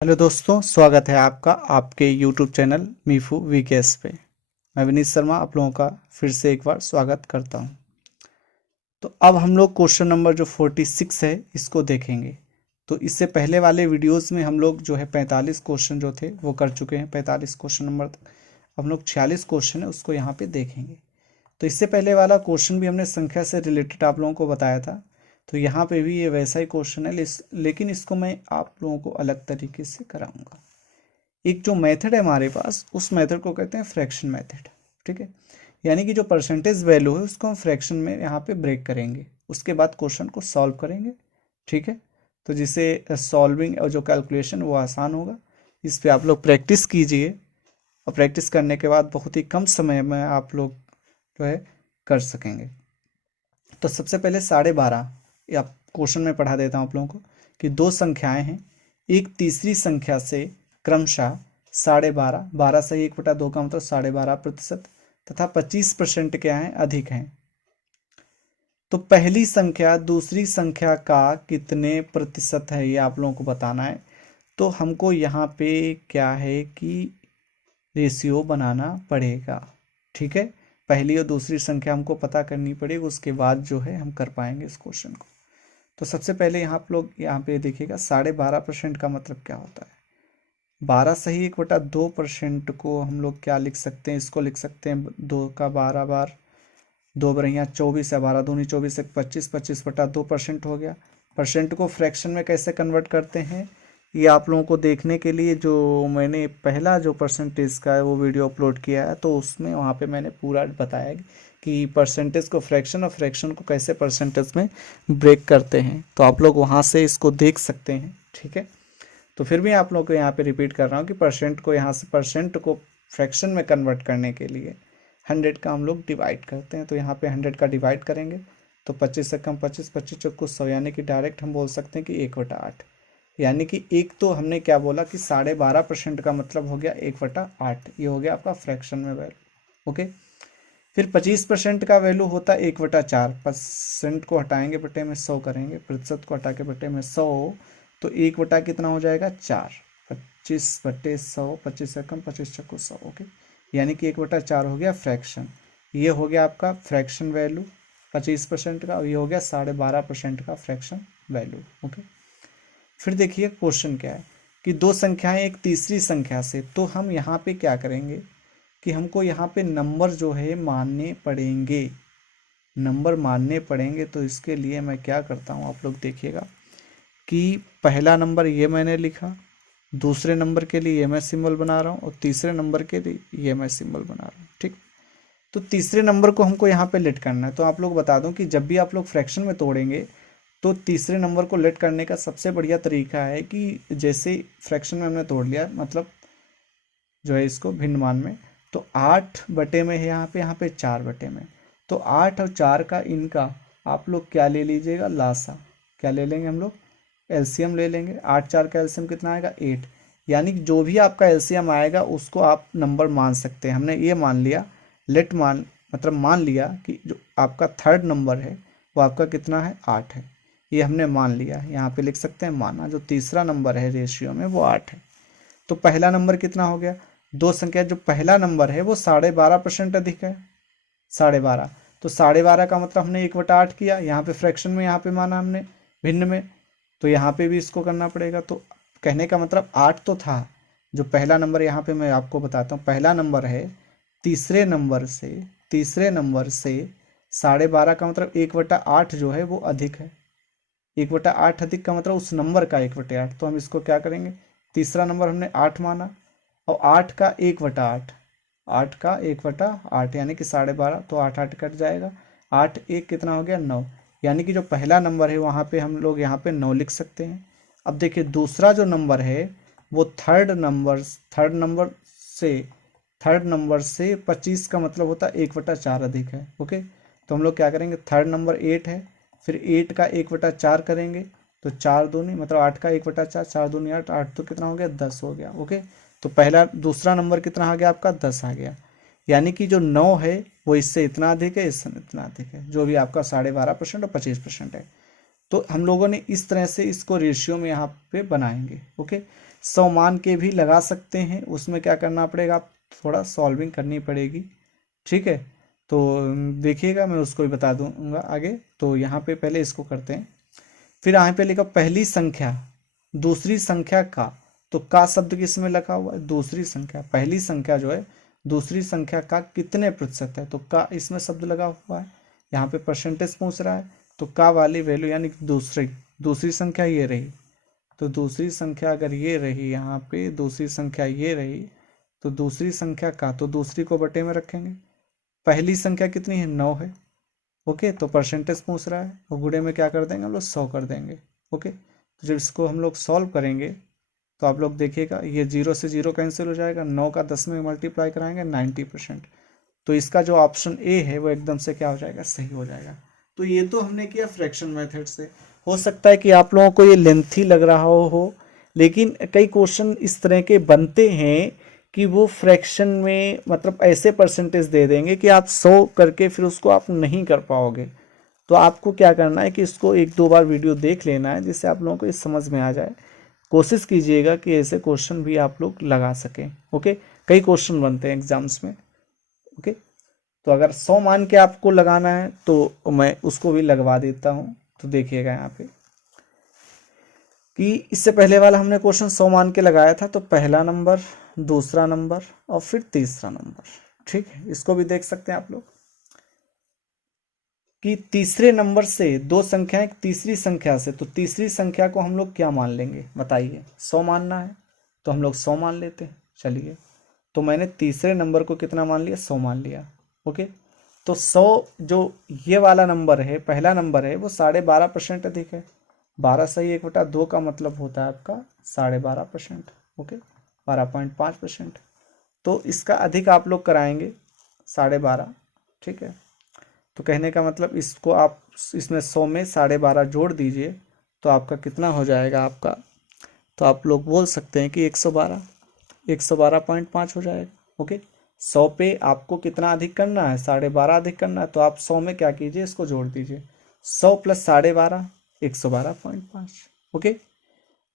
Hello दोस्तों, स्वागत है आपका आपके YouTube चैनल मीफू वीकेएस पे। मैं विनीत शर्मा आप लोगों का फिर से एक बार स्वागत करता हूं। तो अब हम लोग क्वेश्चन नंबर जो 46 है इसको देखेंगे। तो इससे पहले वाले वीडियोस में हम लोग जो है 45 क्वेश्चन जो थे वो कर चुके हैं। 45 क्वेश्चन नंबर तक हम लोग 46 क्वेश्चन है उसको यहाँ पे देखेंगे। तो इससे पहले वाला क्वेश्चन भी हमने संख्या से रिलेटेड आप लोगों को बताया था। तो यहाँ पे भी ये वैसा ही क्वेश्चन है, लेकिन इसको मैं आप लोगों को अलग तरीके से कराऊंगा। एक जो मेथड है हमारे पास उस मेथड को कहते हैं फ्रैक्शन मेथड। ठीक है, यानी कि जो परसेंटेज वैल्यू है उसको हम फ्रैक्शन में यहाँ पे ब्रेक करेंगे, उसके बाद क्वेश्चन को सॉल्व करेंगे। ठीक है, तो जिससे सॉल्विंग और जो कैलकुलेशन वो आसान होगा। इस पे आप लोग प्रैक्टिस कीजिए और प्रैक्टिस करने के बाद बहुत ही कम समय में आप लोग जो है कर सकेंगे। तो सबसे पहले 12.5 या क्वेश्चन में पढ़ा देता हूँ आप लोगों को कि दो संख्याएं हैं, एक तीसरी संख्या से क्रमशः 12.5, 12 से 1/2 का मतलब 12.5% तथा 25% क्या है अधिक हैं। तो पहली संख्या दूसरी संख्या का कितने प्रतिशत है ये आप लोगों को बताना है। तो हमको यहाँ पे क्या है कि रेशियो बनाना पड़ेगा। ठीक है, पहली और दूसरी संख्या हमको पता करनी पड़ेगी, उसके बाद जो है हम कर पाएंगे इस क्वेश्चन को। तो सबसे पहले यहाँ आप लोग यहाँ पे देखिएगा 12.5% का मतलब क्या होता है। 12 सही 1/2% को हम लोग क्या लिख सकते हैं, इसको लिख सकते हैं 2 का 12 बार 2 बरहिया 24 है, 12 दूनी 24 एक 25, 25/2% हो गया। परसेंट को फ्रैक्शन में कैसे कन्वर्ट करते हैं ये आप लोगों को देखने के लिए जो मैंने पहला जो परसेंटेज का है वो वीडियो अपलोड किया है, तो उसमें वहाँ पे मैंने पूरा बताया कि परसेंटेज को फ्रैक्शन और फ्रैक्शन को कैसे परसेंटेज में ब्रेक करते हैं। तो आप लोग वहाँ से इसको देख सकते हैं। ठीक है, तो फिर भी आप लोग को यहाँ पे रिपीट कर रहा हूँ कि परसेंट को यहाँ से परसेंट को फ्रैक्शन में कन्वर्ट करने के लिए 100 का हम लोग डिवाइड करते हैं। तो यहाँ पे 100 का डिवाइड करेंगे तो 25 से कम 25, 25 चौको 100, यानी कि डायरेक्ट हम बोल सकते हैं कि 1/8। यानी कि एक तो हमने क्या बोला कि 12.5% का मतलब हो गया 1/8, ये हो गया आपका फ्रैक्शन में वैल्यू। ओके, फिर 25% का वैल्यू होता है 1/4। परसेंट को हटाएंगे बटे में 100 करेंगे, प्रतिशत को हटा के बटे में 100, तो 1 कितना हो जाएगा 4। 25/100, 25 से कम 25 चौको 100। ओके, यानी कि 1/4 हो गया फ्रैक्शन। ये हो गया आपका फ्रैक्शन वैल्यू 25% का, और ये हो गया 12.5% का फ्रैक्शन वैल्यू। ओके, फिर देखिए क्वेश्चन क्या है कि दो संख्याएं एक तीसरी संख्या से। तो हम यहाँ पे क्या करेंगे कि हमको यहाँ पे नंबर जो है मानने पड़ेंगे, नंबर मानने पड़ेंगे। तो इसके लिए मैं क्या करता हूँ आप लोग देखिएगा कि पहला नंबर ये मैंने लिखा, दूसरे नंबर के लिए ये मैं सिंबल बना रहा हूँ और तीसरे नंबर के लिए ये मैं सिंबल बना रहा हूँ। ठीक, तो तीसरे नंबर को हमको यहाँ पे लेट करना है। तो आप लोग बता दूं कि जब भी आप लोग फ्रैक्शन में तोड़ेंगे तो तीसरे नंबर को लेट करने का सबसे बढ़िया तरीका है कि जैसे फ्रैक्शन में हमने तोड़ लिया, मतलब जो है इसको भिन्न मान में, तो 8 बटे में है यहाँ पे 4 बटे में। तो 8 और 4 का इनका आप लोग क्या ले लीजिएगा, लासा। क्या ले लेंगे हम लोग, एलसीएम ले लेंगे। 8 4 का एलसीएम कितना आएगा 8, यानी कि जो भी आपका एलसीएम आएगा उसको आप नंबर मान सकते हैं। हमने ये मान लिया, लेट मान मतलब मान लिया कि जो आपका थर्ड नंबर है वो आपका कितना है 8 है, ये हमने मान लिया। यहाँ पे लिख सकते हैं माना, जो तीसरा नंबर है रेशियो में वो 8 है। तो पहला नंबर कितना हो गया, दो संख्या जो पहला नंबर है वो 12.5% अधिक है, 12.5। तो 12.5 का मतलब हमने 1/8 किया, यहाँ पे फ्रैक्शन में यहाँ पे माना हमने भिन्न में, तो यहाँ पे भी इसको करना पड़ेगा। तो कहने का मतलब 8 तो था, जो पहला नंबर यहाँ पे मैं आपको बताता हूँ, पहला नंबर है तीसरे नंबर से 12.5 का मतलब 1/8 जो है वो अधिक है। 1/8 अधिक का मतलब उस नंबर का 1/8। तो हम इसको क्या करेंगे, तीसरा नंबर हमने 8 माना और 8 का 1/8, 8 का 1/8 यानी कि 12.5, तो 8 8 कट जाएगा, 8 1 कितना हो गया 9, यानी कि जो पहला नंबर है वहाँ पे हम लोग यहाँ पे 9 लिख सकते हैं। अब देखिए दूसरा जो नंबर है वो थर्ड नंबर से 25 का मतलब होता है 1/4 अधिक है। ओके, तो हम लोग क्या करेंगे, थर्ड नंबर 8 है, फिर 8 का 1/4 करेंगे तो 4 दूनी मतलब 8 का 1/4, 4 दूनी 8, 8 तो कितना हो गया 10 हो गया। ओके, तो दूसरा नंबर कितना आ गया आपका 10 आ गया, यानी कि जो 9 है वो इससे इतना अधिक है, इससे इतना अधिक है, जो भी आपका 12.5% और 25% है। तो हम लोगों ने इस तरह से इसको रेशियो में यहाँ पे बनाएंगे। ओके, 100 मान के भी लगा सकते हैं, उसमें क्या करना पड़ेगा, आप थोड़ा सॉल्विंग करनी पड़ेगी, ठीक है। तो देखिएगा, मैं उसको भी बता दूंगा आगे। तो यहाँ पे पहले इसको करते हैं। फिर यहाँ पे लिखा पहली संख्या दूसरी संख्या का, तो का शब्द किसमें लगा हुआ है, दूसरी संख्या। पहली संख्या जो है दूसरी संख्या का कितने प्रतिशत है, तो का इसमें शब्द लगा हुआ है। यहाँ पे परसेंटेज पूछ रहा है, तो का वाली वैल्यू यानी दूसरी संख्या ये रही, तो दूसरी संख्या अगर ये रही, यहाँ पे दूसरी संख्या ये रही, तो दूसरी संख्या का, तो दूसरी को बटे में रखेंगे। पहली संख्या कितनी है, 9 है, ओके। तो परसेंटेज पूछ रहा है, और गुणे में क्या कर देंगे हम लोग, 100 कर देंगे, ओके। तो जब इसको हम लोग सॉल्व करेंगे तो आप लोग देखिएगा, ये 0 से 0 कैंसिल हो जाएगा, 9 का 10 में मल्टीप्लाई कराएंगे 90%। तो इसका जो ऑप्शन ए है वो एकदम से क्या हो जाएगा, सही हो जाएगा। तो ये तो हमने किया फ्रैक्शन मेथड से। हो सकता है कि आप लोगों को ये लेंथी लग रहा हो, लेकिन कई क्वेश्चन इस तरह के बनते हैं कि वो फ्रैक्शन में मतलब ऐसे परसेंटेज दे देंगे कि आप 100 करके फिर उसको आप नहीं कर पाओगे। तो आपको क्या करना है कि इसको 1-2 बार वीडियो देख लेना है, जिससे आप लोगों को ये समझ में आ जाए। कोशिश कीजिएगा कि ऐसे क्वेश्चन भी आप लोग लगा सकें, ओके। कई क्वेश्चन बनते हैं एग्जाम्स में, ओके। तो अगर 100 मान के आपको लगाना है तो मैं उसको भी लगवा देता हूँ। तो देखिएगा यहाँ पे कि इससे पहले वाला हमने क्वेश्चन 100 मान के लगाया था, तो पहला नंबर, दूसरा नंबर और फिर तीसरा नंबर, ठीक है। इसको भी देख सकते हैं आप लोग कि तीसरे नंबर से दो संख्याएं तीसरी संख्या से, तो तीसरी संख्या को हम लोग क्या मान लेंगे बताइए। 100 मानना है तो हम लोग 100 मान लेते हैं, चलिए। तो मैंने तीसरे नंबर को कितना मान लिया, 100 मान लिया, ओके। तो 100 जो ये वाला नंबर है, पहला नंबर है, वो 12.5% अधिक है। 12 सही 1/2 का मतलब होता है आपका 12.5%, ओके, 12.5%। तो इसका अधिक आप लोग कराएंगे 12.5, ठीक है। तो कहने का मतलब इसको आप इसमें 100 में 12.5 जोड़ दीजिए, तो आपका कितना हो जाएगा आपका, तो आप लोग बोल सकते हैं कि 112.5 हो जाएगा, ओके। 100 पे आपको कितना अधिक करना है, 12.5 अधिक करना है, तो आप 100 में क्या कीजिए, इसको जोड़ दीजिए। 100 + 12.5 112.5, ओके।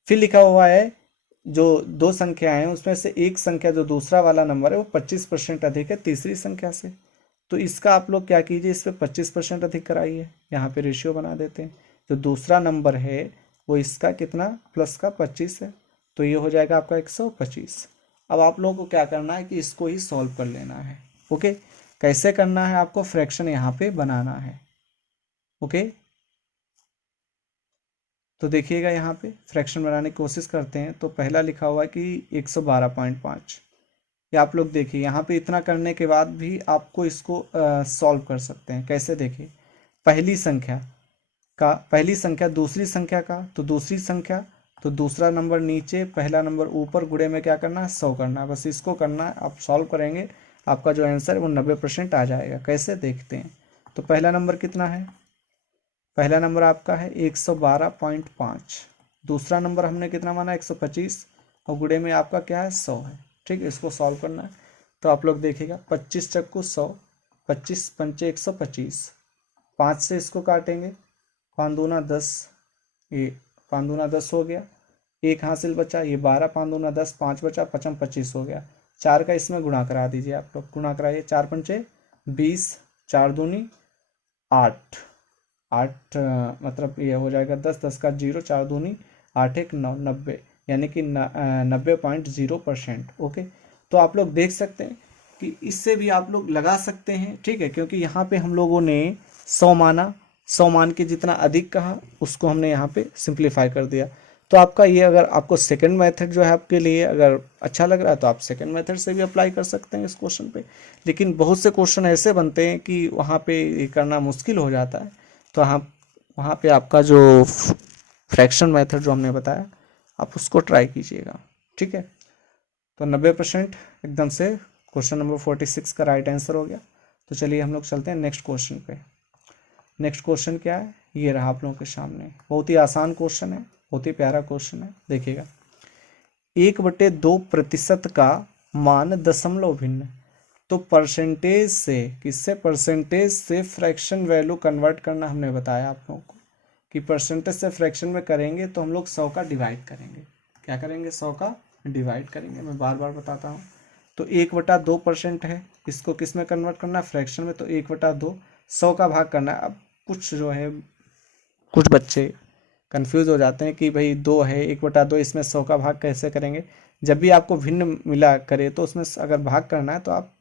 फिर लिखा हुआ है जो दो संख्या हैं उसमें से एक संख्या जो दूसरा वाला नंबर है वो 25% अधिक है तीसरी संख्या से। तो इसका आप लोग क्या कीजिए, इस पर 25% अधिक कराइए। यहाँ पे रेशियो बना देते हैं। जो दूसरा नंबर है वो इसका कितना प्लस का 25 है, तो ये हो जाएगा आपका 125। अब आप लोगों को क्या करना है कि इसको ही सॉल्व कर लेना है, ओके। कैसे करना है, आपको फ्रैक्शन यहाँ पे बनाना है, ओके। तो देखिएगा यहाँ पे फ्रैक्शन बनाने की कोशिश करते हैं। तो पहला लिखा हुआ है कि 112.5। ये आप लोग देखिए, यहाँ पे इतना करने के बाद भी आपको इसको सॉल्व कर सकते हैं। कैसे, देखिए, पहली संख्या दूसरी संख्या का, तो दूसरी संख्या, तो दूसरा नंबर नीचे पहला नंबर ऊपर, गुणे में क्या करना है, 100 करना है। बस इसको करना है, आप सॉल्व करेंगे, आपका जो आंसर है वो 90% आ जाएगा। कैसे, देखते हैं। तो पहला नंबर कितना है, पहला नंबर आपका है 112.5। दूसरा नंबर हमने कितना माना, 125, और गुणे में आपका क्या है, 100 है, ठीक है। इसको सॉल्व करना है। तो आप लोग देखिएगा, 25 चक्कू 100, 25 पंचे 125, 5 से इसको काटेंगे, 5 दूना 10, ये 5 दूना 10 हो गया, एक हासिल बचा, ये 12, 5 दूना 10, 5 बचा, 55 25 हो गया। 4 का इसमें गुणा करा दीजिए, आप लोग गुणा कराइए, 4 पंचे 20, 4 दूनी 8, 8 मतलब ये हो जाएगा 10, 10 का 0, 4 दूनी 8, 1 9, 90, यानी कि 90.0%, ओके। तो आप लोग देख सकते हैं कि इससे भी आप लोग लगा सकते हैं, ठीक है, क्योंकि यहाँ पे हम लोगों ने 100 माना, 100 मान के जितना अधिक कहा उसको हमने यहाँ पे सिंप्लीफाई कर दिया। तो आपका ये, अगर आपको सेकंड मेथड जो है आपके लिए अगर अच्छा लग रहा है तो आप सेकंड मेथड से भी अप्लाई कर सकते हैं इस क्वेश्चन पे। लेकिन बहुत से क्वेश्चन ऐसे बनते हैं कि वहाँ पे ये करना मुश्किल हो जाता है, तो वहाँ पे आपका जो फ्रैक्शन मेथड जो हमने बताया आप उसको ट्राई कीजिएगा, ठीक है। तो 90% एकदम से क्वेश्चन नंबर 46 का राइट आंसर हो गया। तो चलिए हम लोग चलते हैं नेक्स्ट क्वेश्चन पे। नेक्स्ट क्वेश्चन क्या है, ये रहा आप लोगों के सामने। बहुत ही आसान क्वेश्चन है, बहुत ही प्यारा क्वेश्चन है, देखिएगा। 1/2% का मान दशमलव भिन्न, तो परसेंटेज से, किससे, परसेंटेज से फ्रैक्शन वैल्यू कन्वर्ट करना हमने बताया आप लोगों को कि परसेंटेज से फ्रैक्शन में करेंगे तो हम लोग 100 का डिवाइड करेंगे। क्या करेंगे, 100 का डिवाइड करेंगे। मैं बार बार बताता हूँ। तो 1/2% है, इसको किस में कन्वर्ट करना है, फ्रैक्शन में। तो 1/2 100 का भाग करना है। अब कुछ जो है कुछ बच्चे कंफ्यूज हो जाते हैं कि भाई 2 है, 1/2 इसमें 100 का भाग कैसे करेंगे। जब भी आपको भिन्न मिला करे तो उसमें अगर भाग करना है तो आप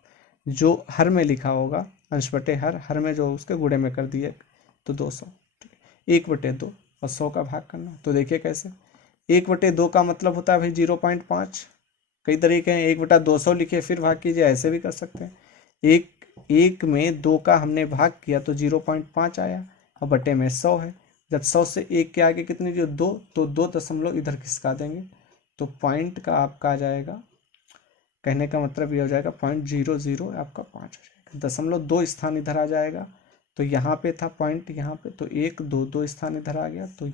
जो हर में लिखा होगा अंश बटे हर में जो उसके गुणे में कर दिए तो 200, 1/2 और 100 का भाग करना। तो देखिए कैसे, 1/2 का मतलब होता है भाई 0.5। कई तरीके हैं, 1/200 लिखे फिर भाग कीजिए, ऐसे भी कर सकते हैं। एक में 2 का हमने भाग किया तो 0.5 आया और बटे में 100 है। जब 100 से 1 के आगे कितनी जो 2, तो 2 दशमलव इधर खिसका देंगे तो पॉइंट का आपका आ जाएगा, कहने का मतलब ये हो जाएगा 0.00 आपका 5 हो जाएगा। दशमलव 2 स्थान इधर आ जाएगा, तो यहाँ पे था पॉइंट, यहाँ पे तो 1 2 2 स्थान इधर आ गया। तो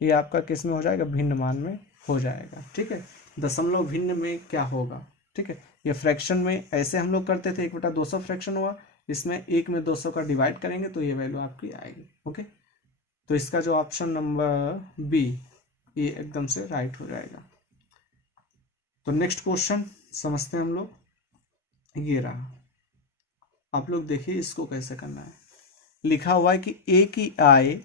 ये आपका किस में हो जाएगा, भिन्न मान में हो जाएगा। ठीक है, दशमलव भिन्न में क्या होगा। ठीक है, ये फ्रैक्शन में ऐसे हम लोग करते थे, 1/200 फ्रैक्शन हुआ, इसमें 1 में 200 का डिवाइड करेंगे तो ये वैल्यू आपकी आएगी। ओके, तो इसका जो ऑप्शन नंबर बी ये एकदम से राइट हो जाएगा। तो नेक्स्ट क्वेश्चन समझते हैं हम लोग। ये रहा, आप लोग देखिए इसको कैसे करना है। लिखा हुआ है कि ए की आय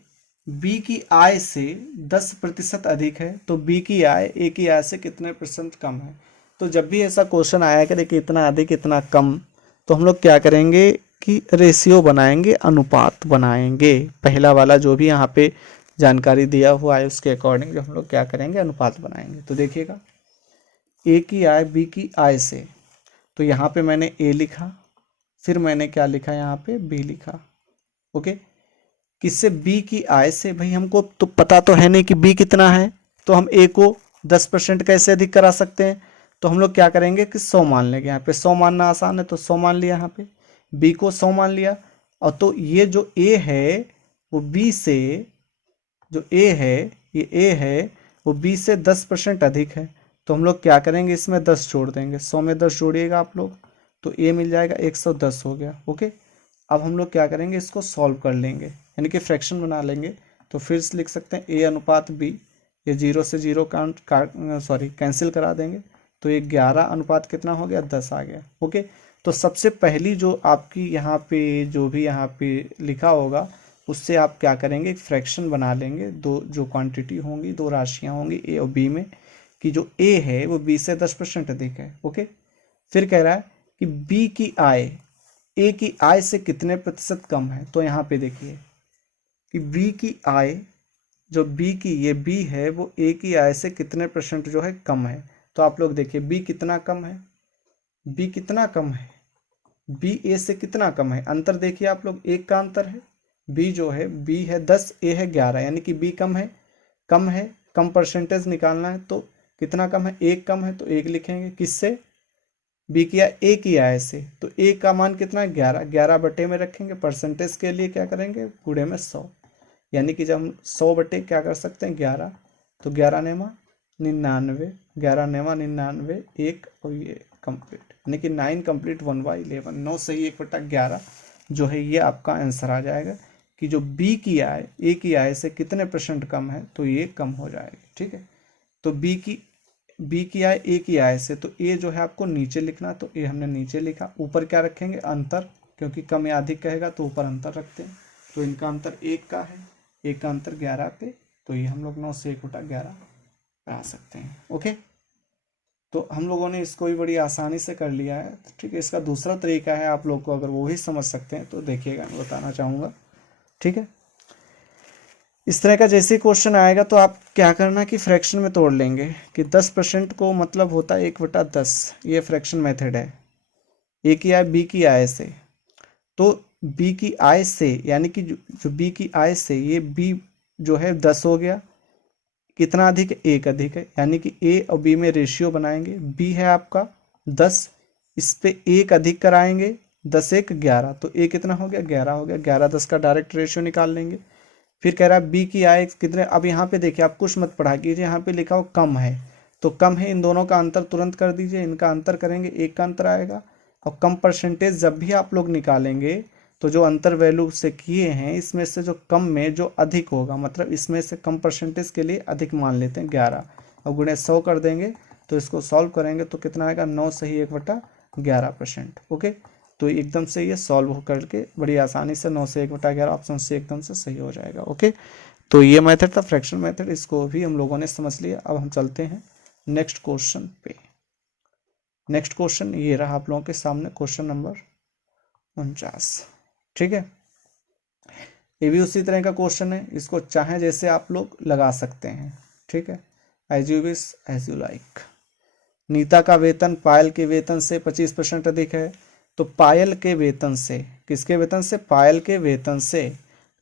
बी की आय से 10% अधिक है, तो बी की आय ए की आय से कितने % कम है। तो जब भी ऐसा क्वेश्चन आया करे कि इतना अधिक इतना कम, तो हम लोग क्या करेंगे कि रेशियो बनाएंगे, अनुपात बनाएंगे। पहला वाला जो भी यहाँ पे जानकारी दिया हुआ है उसके अकॉर्डिंग जो हम लोग क्या करेंगे, अनुपात बनाएंगे। तो देखिएगा, ए की आय बी की आय से, तो यहाँ पे मैंने ए लिखा, फिर मैंने क्या लिखा, यहाँ पे बी लिखा। ओके, किससे, बी की आय से। भाई हमको तो पता तो है नहीं कि बी कितना है, तो हम ए को 10% कैसे अधिक करा सकते हैं। तो हम लोग क्या करेंगे कि 100 मान लेंगे। यहाँ पे 100 मानना आसान है, तो 100 मान लिया, यहाँ पे बी को 100 मान लिया। और तो ये जो ए है वो बी से, जो ए है ये ए है वो बी से 10% अधिक है। तो हम लोग क्या करेंगे, इसमें 10 जोड़ देंगे। 100 में 10 जोड़िएगा आप लोग, तो ए मिल जाएगा 110 हो गया। ओके, अब हम लोग क्या करेंगे, इसको सॉल्व कर लेंगे, यानी कि फ्रैक्शन बना लेंगे। तो फिर से लिख सकते हैं ए अनुपात बी, ये 0 से 0 कैंसिल करा देंगे, तो ये 11 अनुपात कितना हो गया, 10 आ गया। ओके, तो सबसे पहली जो आपकी यहाँ पे जो भी यहाँ पे लिखा होगा उससे आप क्या करेंगे, एक फ्रैक्शन बना लेंगे। दो जो क्वांटिटी होंगी, दो राशियाँ होंगी ए और बी में, कि जो ए है वो बी से 10% अधिक है। ओके, फिर कह रहा है कि बी की आय ए की आय से कितने प्रतिशत कम है। तो यहाँ पे देखिए कि बी की आय, जो बी की ये बी है वो ए की आय से कितने % जो है कम है। तो आप लोग देखिए बी कितना कम है, बी कितना कम है, बी ए से कितना कम है। अंतर देखिए आप लोग, एक का अंतर है। बी जो है, बी है 10, ए है 11, यानी कि बी कम है, कम परसेंटेज निकालना है। तो कितना कम है, एक कम है, तो एक लिखेंगे। किससे, बी किया ए की आय से। तो ए का मान कितना है, 11, 11 बटे में रखेंगे। परसेंटेज के लिए क्या करेंगे, गुणे में 100, यानी कि जब हम 100 बटे क्या कर सकते हैं 11, तो 11 नेमा 99, 11 नेमा 99, एक और ये कंप्लीट, यानी कि 9 कंप्लीट 1/11, 9 सही 1/11 जो है ये आपका आंसर आ जाएगा कि जो बी की आय ए की आय से कितने % कम है, तो ये कम हो जाएगी। ठीक है, तो बी की आय ए की आय से, तो ए जो है आपको नीचे लिखना, तो ए हमने नीचे लिखा। ऊपर क्या रखेंगे, अंतर, क्योंकि कम या अधिक कहेगा तो ऊपर अंतर रखते हैं। तो इनका अंतर 1 का है, 1 का अंतर 11 पे, तो ये हम लोग 9 से 1/11 करा सकते हैं। ओके, तो हम लोगों ने इसको भी बड़ी आसानी से कर लिया है। ठीक है, इसका दूसरा तरीका है, आप लोग को अगर वो ही समझ सकते हैं तो देखिएगा, मैं बताना चाहूँगा। ठीक है, इस तरह का जैसे क्वेश्चन आएगा तो आप क्या करना कि फ्रैक्शन में तोड़ लेंगे कि 10% को मतलब होता है 1/10, ये फ्रैक्शन मेथड है। ए की आय बी की आय से, तो बी की आय से यानी कि जो बी की आय से, ये बी जो है 10 हो गया, कितना अधिक है, 1 अधिक है, यानी कि ए और बी में रेशियो बनाएंगे। बी है आपका 10, इस पे 1 अधिक कराएंगे, 10 1 11, तो ए कितना हो गया, 11 हो गया। 11 10 का डायरेक्ट रेशियो निकाल लेंगे। फिर कह रहा है बी की आय कितने, अब यहाँ पे देखिए आप कुछ मत पढ़ा कीजिए, यहाँ पे लिखा हो कम है, तो कम है, इन दोनों का अंतर तुरंत कर दीजिए, इनका अंतर करेंगे, 1 का अंतर आएगा। और कम परसेंटेज जब भी आप लोग निकालेंगे तो जो अंतर वैल्यू से किए हैं इसमें से जो कम में जो अधिक होगा, मतलब इसमें से कम परसेंटेज के लिए अधिक मान लेते हैं 11, और गुणे 100 कर देंगे तो इसको सॉल्व करेंगे तो कितना आएगा 9 सही 1/11%। ओके, तो एकदम से ये सॉल्व हो करके बड़ी आसानी से 9 से 1/11 ऑप्शन से एकदम से सही हो जाएगा। ओके, तो ये मेथड था फ्रैक्शन मेथड, इसको भी हम लोगों ने समझ लिया। अब हम चलते हैं नेक्स्ट क्वेश्चन पे। नेक्स्ट क्वेश्चन ये रहा आप लोगों के सामने, क्वेश्चन नंबर 49। ठीक है, ये भी उसी तरह का क्वेश्चन है, इसको चाहे जैसे आप लोग लगा सकते हैं। ठीक है, as you wish as you like. Nita का वेतन पायल के वेतन से 25% अधिक है, तो पायल के वेतन से, किसके वेतन से? पायल के वेतन से।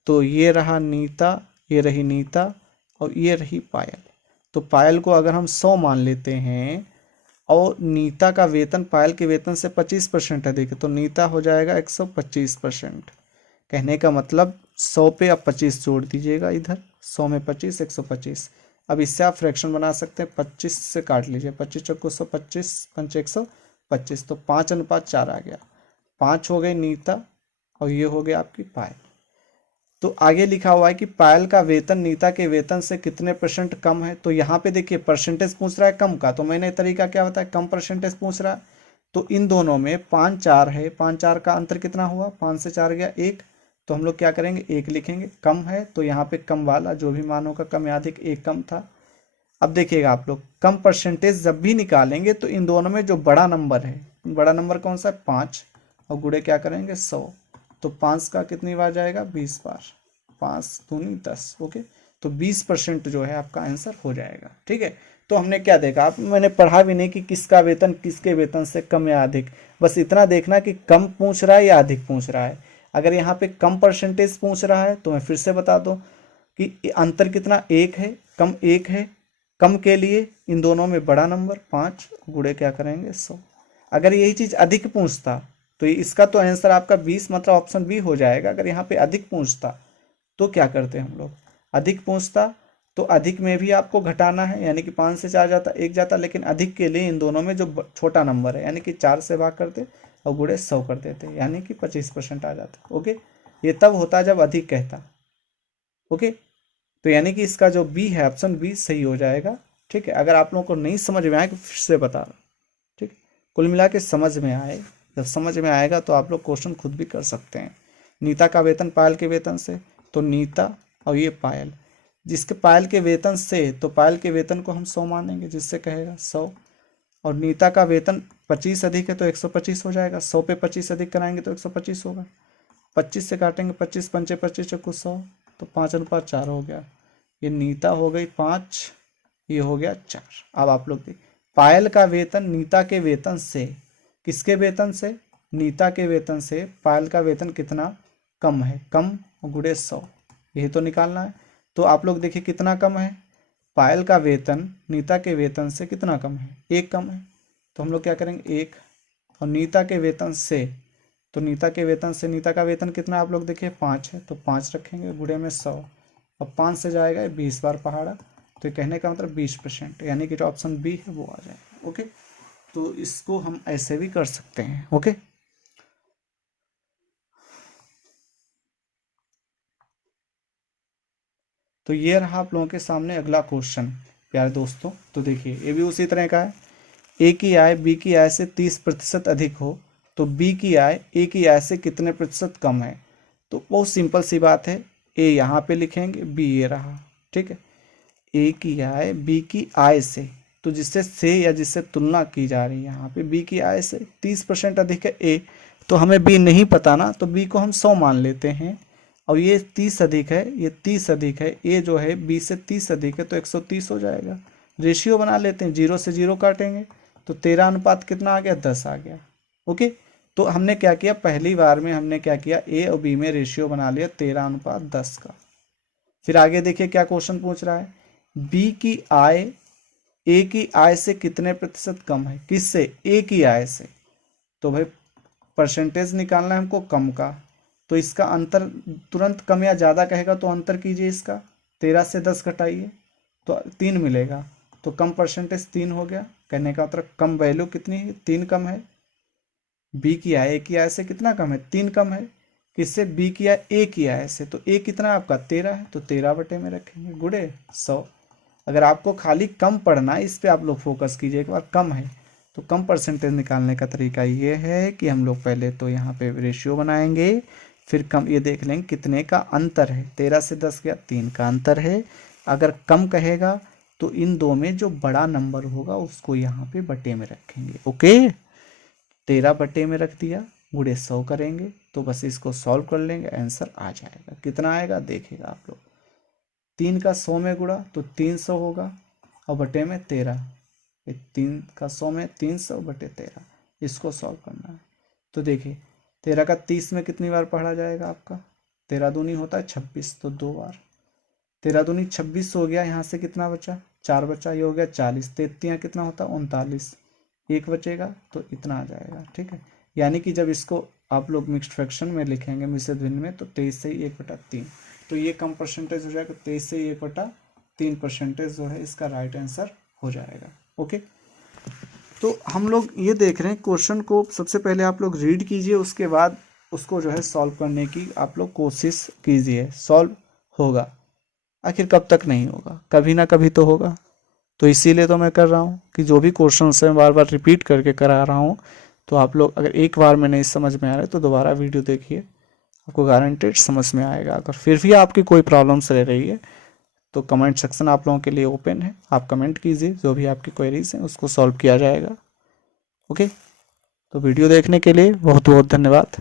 तो ये रहा नीता, ये रही नीता और ये रही पायल। तो पायल को अगर हम 100 मान लेते हैं और नीता का वेतन पायल के वेतन से 25% अधिक है, तो नीता हो जाएगा 125%। कहने का मतलब 100 पे आप 25 जोड़ दीजिएगा, इधर 100 में 25 125। अब इससे आप फ्रैक्शन बना सकते हैं, 25 से काट लीजिए, 25 चौको 125, 5 125, तो 5:4 आ गया। 5 हो गई नीता और ये हो गया आपकी पायल। तो आगे लिखा हुआ है कि पायल का वेतन नीता के वेतन से कितने % कम है। तो यहाँ पे देखिए परसेंटेज पूछ रहा है कम का, तो मैंने तरीका क्या बताया, कम परसेंटेज पूछ रहा है। तो इन दोनों में 5 4 है, 5 4 का अंतर कितना हुआ, 5 से 4 गया 1, तो हम लोग क्या करेंगे 1 लिखेंगे। कम है तो यहाँ पे कम वाला जो भी मान होगा कम या अधिक, 1 कम था। अब देखिएगा आप लोग, कम परसेंटेज जब भी निकालेंगे तो इन दोनों में जो बड़ा नंबर है, बड़ा नंबर कौन सा है 5, और गुणे क्या करेंगे 100, तो 5 का कितनी बार जाएगा 20 बार, 5 दूनी 10। ओके, तो 20% जो है आपका आंसर हो जाएगा। ठीक है, तो हमने क्या देखा, आप मैंने पढ़ा भी नहीं कि किसका वेतन किसके वेतन से कम या अधिक, बस इतना देखना कि कम पूछ रहा है या अधिक पूछ रहा है। अगर यहाँ पे कम परसेंटेज पूछ रहा है तो मैं फिर से बता दूं कि अंतर कितना 1 है, कम 1 है। कम के लिए इन दोनों में बड़ा नंबर 5, गुणे क्या करेंगे 100। अगर यही चीज अधिक पूछता तो इसका तो आंसर आपका 20 मतलब ऑप्शन बी हो जाएगा। अगर यहाँ पे अधिक पूछता तो क्या करते हम लोग, अधिक पूछता तो अधिक में भी आपको घटाना है, यानी कि 5 से 4 जाता 1 जाता, लेकिन अधिक के लिए इन दोनों में जो छोटा नंबर है यानी कि 4 से भाग करते और गुणे 100 कर देते, यानी कि 25% आ जाता। ओके, ये तब होता जब अधिक कहता। ओके, तो यानी कि इसका जो बी है ऑप्शन बी सही हो जाएगा। ठीक है, अगर आप लोगों को नहीं समझ में आए तो फिर से बता रहा। ठीक, कुल मिला के समझ में आए, जब समझ में आएगा तो आप लोग क्वेश्चन खुद भी कर सकते हैं। नीता का वेतन पायल के वेतन से, तो नीता और ये पायल, जिसके पायल के वेतन से, तो पायल के वेतन को हम 100 मानेंगे, जिससे कहेगा 100, और नीता का वेतन 25 अधिक है तो 125 हो जाएगा। 100 पे 25 अधिक कराएंगे तो 125 होगा। 25 से काटेंगे 25 पंचे 25 चौको 100, तो 5:4 हो गया। ये नीता हो गई 5, ये हो गया 4। अब आप लोग देखिए, पायल का वेतन नीता के वेतन से, किसके वेतन से, नीता के वेतन से पायल का वेतन कितना कम है, कम गुणे 100, यही तो निकालना है। तो आप लोग देखिए कितना कम है, पायल का वेतन नीता के वेतन से कितना कम है, 1 कम है। तो हम लोग क्या करेंगे 1, और नीता के वेतन से, तो नीता के वेतन से, नीता का वेतन कितना आप लोग देखिए 5 है, तो 5 रखेंगे गुणे में 100, और 5 से जाएगा 20 बार पहाड़ा, तो कहने का मतलब 20%, यानी कि जो ऑप्शन बी है वो आ जाएगा। ओके, तो इसको हम ऐसे भी कर सकते हैं। ओके, तो ये रहा आप लोगों के सामने अगला क्वेश्चन प्यारे दोस्तों। तो देखिए ये भी उसी तरह का है, ए की आय बी की आय से 30% अधिक हो तो बी की आय ए की आय से कितने प्रतिशत कम है। तो बहुत सिंपल सी बात है, ए यहाँ पे लिखेंगे, बी ये रहा। ठीक है, ए की आय बी की आय से, तो जिससे से या जिससे तुलना की जा रही है यहाँ पे, बी की आय से 30% अधिक है ए, तो हमें बी नहीं पता ना, तो बी को हम 100 मान लेते हैं, और ये 30 अधिक है, ये 30 अधिक है, ए जो है बी से 30 अधिक है, तो 130 हो जाएगा। रेशियो बना लेते हैं, 0 से 0 काटेंगे तो 13 अनुपात कितना आ गया 10 आ गया। ओके, तो हमने क्या किया, पहली बार में हमने क्या किया, ए और बी में रेशियो बना लिया 13:10 का। फिर आगे देखिए क्या क्वेश्चन पूछ रहा है, बी की आय ए की आय से कितने प्रतिशत कम है, किससे, ए की आय से। तो भाई परसेंटेज निकालना है हमको कम का, तो इसका अंतर तुरंत कम या ज़्यादा कहेगा तो अंतर कीजिए, इसका 13 से 10 घटाइए तो 3 मिलेगा, तो कम परसेंटेज 3 हो गया। कहने का मतलब कम वैल्यू कितनी है, 3 कम है। बी की आय ए की आय से कितना कम है, 3 कम है, किससे, बी की आय ए की आय से। तो ए कितना आपका 13 है, तो 13 बटे में रखेंगे गुणे 100, अगर आपको खाली कम पढ़ना है, इस पे आप लोग फोकस कीजिए। एक बार कम है तो कम परसेंटेज निकालने का तरीका ये है कि हम लोग पहले तो यहाँ पे रेशियो बनाएंगे, फिर कम ये देख लेंगे कितने का अंतर है। 13 से 10 गया, 3 का अंतर है। अगर कम कहेगा तो इन दो में जो बड़ा नंबर होगा उसको यहाँ पे बटे में रखेंगे। ओके, 13 बटे में रख दिया, गुणे 100 करेंगे तो बस इसको सॉल्व कर लेंगे, आंसर आ जाएगा। कितना आएगा देखिएगा आप लोग, 3 का 100 में गुणा तो 300 होगा और बटे में 13, 3 का 100 में 300 बटे 13, इसको सॉल्व करना है। तो देखिए 13 का 30 में कितनी बार पढ़ा जाएगा आपका, 13 दूनी होता है 26, तो 2 बार, 13 दूनी 26 हो गया। यहाँ से कितना बचा, 4 बचा, ये हो गया 40, 33 कितना होता है 39, 1 बचेगा तो इतना आ जाएगा। ठीक है, यानी कि जब इसको आप लोग मिक्स्ड फ्रैक्शन में लिखेंगे, मिश्रित भिन्न में, तो 23 से 1/3, तो ये कम परसेंटेज हो जाएगा। 23 से 1/3 परसेंटेज जो है इसका राइट आंसर हो जाएगा। ओके, तो हम लोग ये देख रहे हैं क्वेश्चन को सबसे पहले आप लोग रीड कीजिए, उसके बाद उसको जो है सॉल्व करने की आप लोग कोशिश कीजिए। सॉल्व होगा, आखिर कब तक नहीं होगा, कभी ना कभी तो होगा। तो इसीलिए तो मैं कर रहा हूँ कि जो भी क्वेश्चन है बार बार रिपीट करके करा रहा हूँ। तो आप लोग अगर एक बार में नहीं समझ में आ रहा है तो दोबारा वीडियो देखिए, आपको गारंटेड समझ में आएगा। अगर फिर भी आपकी कोई प्रॉब्लम्स रह रही है तो कमेंट सेक्शन आप लोगों के लिए ओपन है, आप कमेंट कीजिए, जो भी आपकी क्वेरीज हैं उसको सॉल्व किया जाएगा। ओके, तो वीडियो देखने के लिए बहुत बहुत धन्यवाद।